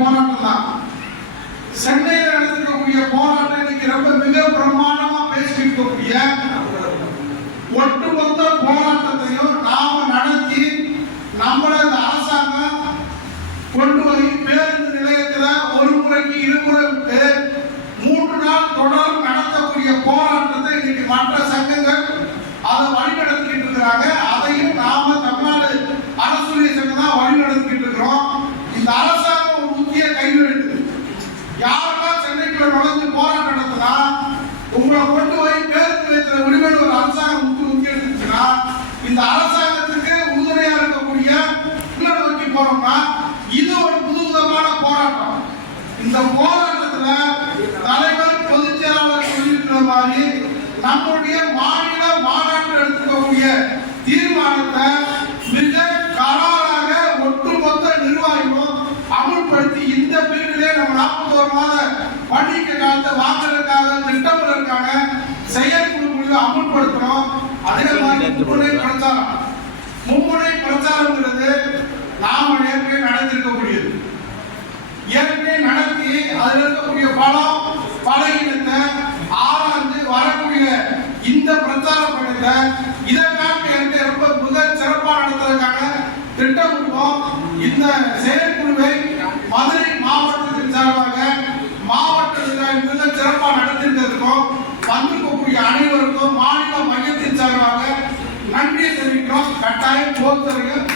போராட்டம் தான். சென்னையில் நடந்திருக்கக்கூடிய போராட்டம் இன்னைக்கு ரொம்ப மிக பிரமாண்டமா பேசியிருக்கக்கூடிய ஒட்டுமொத்த போராட்டத்தையும் நாம நடத்தி நம்மளது அரசாங்கம் கொண்டு போய் பேருந்து நிலையத்தில் ஒரு முறைக்கு இருமுறை விட்டு 3 நாள் தொடர்ந்து நடத்தக்கூடிய போராட்டத்தை இன்னைக்கு மற்ற சங்கங்கள் அதை வழிநடத்திக்கிட்டு இருக்கிறாங்க. அதையும் நாம தமிழ்நாடு அரசு சங்கம் தான் வழிநடத்திக்கிட்டு இருக்கிறோம். இந்த அரசாங்கம் ஒரு முக்கிய கைது எடுக்குது. யாரெல்லாம் சென்னைக்குள்ள நுழைஞ்சு போராட்டம் நடத்தினா உங்களை கொண்டு போய் பேருந்து நிலையத்தில் விடுவேன் ஒரு அரசாங்கம் முக்கிய எடுத்துச்சுன்னா இந்த அரசாங்கத்துக்கு உறுதுணையா இருக்கக்கூடிய நோக்கி போறோம்னா இது ஒரு புதுவிதமான போராட்டம். இந்த போராட்டத்துல தலைவர் பொதுச் செயலாளர் சொல்லியிருக்கிற மாதிரி நம்முடைய மாநில மாநாட்டில் எடுத்துக்கக்கூடிய தீர்மானத்தை மிக கராராக ஒட்டுமொத்த நிர்வாகிகளும் அமுல்படுத்தி இந்த பீரியடிலே நம்ம 41 மாத பண்டிகை காலத்தை வாங்குறதுக்காக திட்டமிடுறதுக்காக செயற்குழு முடிவு அமுல்படுத்துறோம். அதே மாதிரி மும்முனை பிரச்சாரம்ங்கிறது நாம ஏற்கனவே நடத்திருக்கக்கூடியது. ஏற்கனவே நடத்தி அதில் இருக்கக்கூடிய பலகீனத்தை ஆராய்ந்து வரக்கூடிய இந்த பிரச்சார பயணத்தை இதற்காக ரொம்ப மிக சிறப்பாக நடத்துறதுக்காக திட்டமிடுவோம். இந்த செயற்குழுவை மதுரை மாவட்டத்தின் சார்பாக மாவட்டத்தில் மிக சிறப்பாக நடத்திருக்கிறதுக்கும் வந்திருக்கக்கூடிய அனைவருக்கும் மாநில மையத்தின் சார்பாக நன்றியை தெரிவிக்கிறோம். கட்டாயம் போர்த்துறையும்